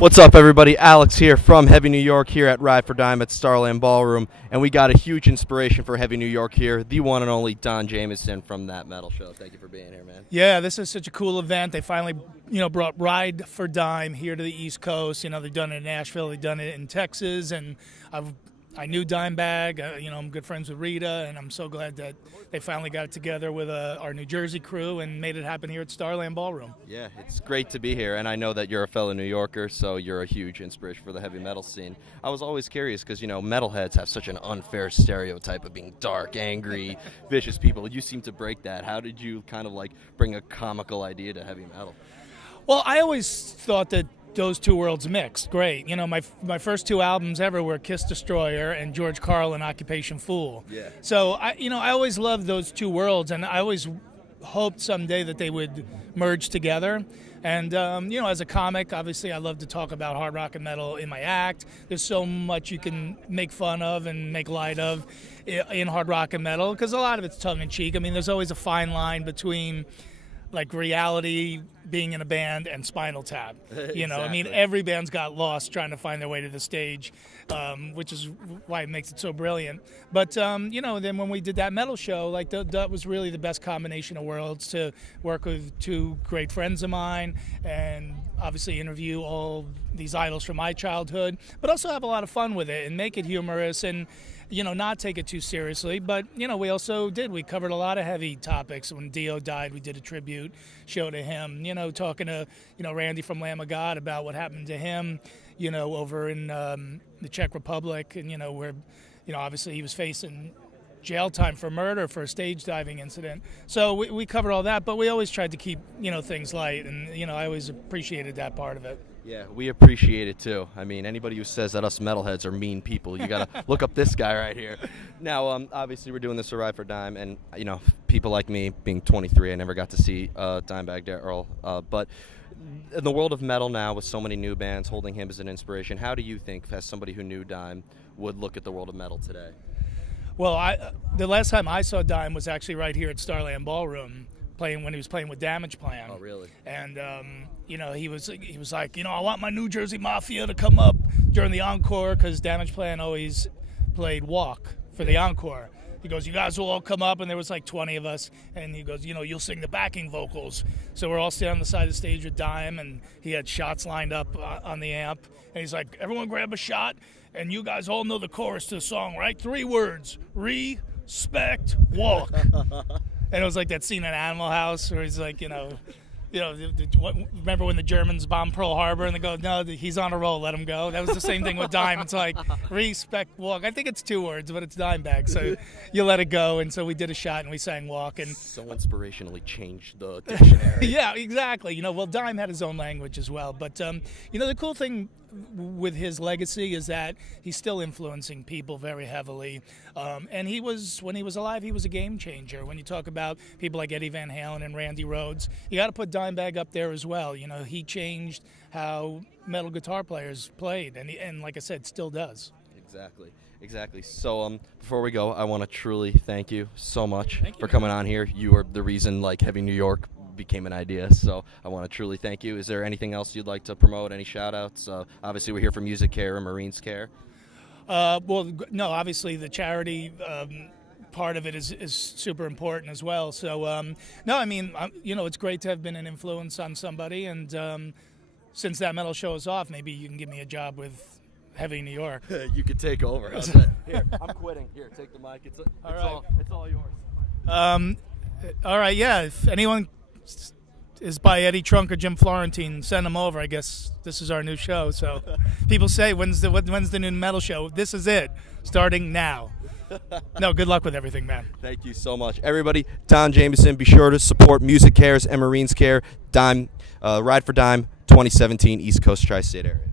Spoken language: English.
What's up, everybody? Alex here from Heavy New York here at Ride for Dime at Starland Ballroom, and we got a huge inspiration for Heavy New York here, the one and only Don Jamieson from That Metal Show. Thank you for being here, man. Yeah, this is such a cool event. They finally, brought Ride for Dime here to the East Coast. They've done it in Nashville, they've done it in Texas, and I knew Dimebag. I'm good friends with Rita, and I'm so glad that they finally got it together with our New Jersey crew and made it happen here at Starland Ballroom. Yeah, it's great to be here, and I know that you're a fellow New Yorker, so you're a huge inspiration for the heavy metal scene. I was always curious because, metalheads have such an unfair stereotype of being dark, angry, vicious people. You seem to break that. How did you kind of bring a comical idea to heavy metal? Well, I always thought that those two worlds mixed. Great. My first two albums ever were Kiss Destroyer and George Carlin, Occupation Fool. Yeah. So I always loved those two worlds, and I always hoped someday that they would merge together. And as a comic, obviously I love to talk about hard rock and metal in my act. There's so much you can make fun of and make light of in hard rock and metal because a lot of it's tongue in cheek. There's always a fine line between reality, being in a band, and Spinal Tap. Exactly. Every band's got lost trying to find their way to the stage, which is why it makes it so brilliant. But, then when we did That Metal Show, that was really the best combination of worlds to work with two great friends of mine and obviously interview all these idols from my childhood, but also have a lot of fun with it and make it humorous and not take it too seriously. But, we covered a lot of heavy topics. When Dio died, we did a tribute show to him, talking to, Randy from Lamb of God about what happened to him, over in the Czech Republic. And, where, obviously he was facing jail time for murder for a stage diving incident. So we covered all that, but we always tried to keep, things light. And, I always appreciated that part of it. Yeah, we appreciate it too. Anybody who says that us metalheads are mean people, you gotta look up this guy right here. Now, obviously we're doing this to Ride for Dime, and people like me, being 23, I never got to see Dimebag Darrell. But in the world of metal now, with so many new bands holding him as an inspiration, how do you think, as somebody who knew Dime, would look at the world of metal today? Well, the last time I saw Dime was actually right here at Starland Ballroom, when he was playing with Damageplan. Oh, really? And he was like, I want my New Jersey Mafia to come up during the encore because Damageplan always played Walk for the encore. He goes, you guys will all come up, and there was 20 of us, and he goes, you'll sing the backing vocals. So we're all standing on the side of the stage with Dime, and he had shots lined up on the amp, and he's like, everyone grab a shot, and you guys all know the chorus to the song, right? 3 words: respect, walk. And it was like that scene in Animal House where he's like, remember when the Germans bombed Pearl Harbor and they go, no, he's on a roll, let him go. That was the same thing with Dime. It's like, respect, walk. I think it's 2 words, but it's Dimebag, so you let it go. And so we did a shot and we sang Walk. And so inspirationally changed the dictionary. Yeah, exactly. Dime had his own language as well. But, the cool thing with his legacy is that he's still influencing people very heavily. And when he was alive, he was a game changer. When you talk about people like Eddie Van Halen and Randy Rhoads, you got to put Dimebag up there as well. He changed how metal guitar players played, and like I said, still does. Exactly. So before we go, I want to truly thank you so much for coming on here. You are the reason Heavy New York became an idea, so I want to truly thank you. Is there anything else you'd like to promote? Any shout outs? Obviously we're here for Music Care and Marines Care. No, obviously the charity part of it is super important as well. So it's great to have been an influence on somebody, and since That Metal Show is off, maybe you can give me a job with Heavy New York. You could take over. Here, I'm quitting. Here, take the mic. It's all yours. All right, yeah, if anyone is by Eddie Trunk or Jim Florentine, send them over. I guess this is our new show. So people say, when's the new metal show? This is it, starting now. No, good luck with everything, man. Thank you so much. Everybody, Don Jamieson, be sure to support Music Cares and Marines Care. Ride for Dime 2017 East Coast Tri-State area.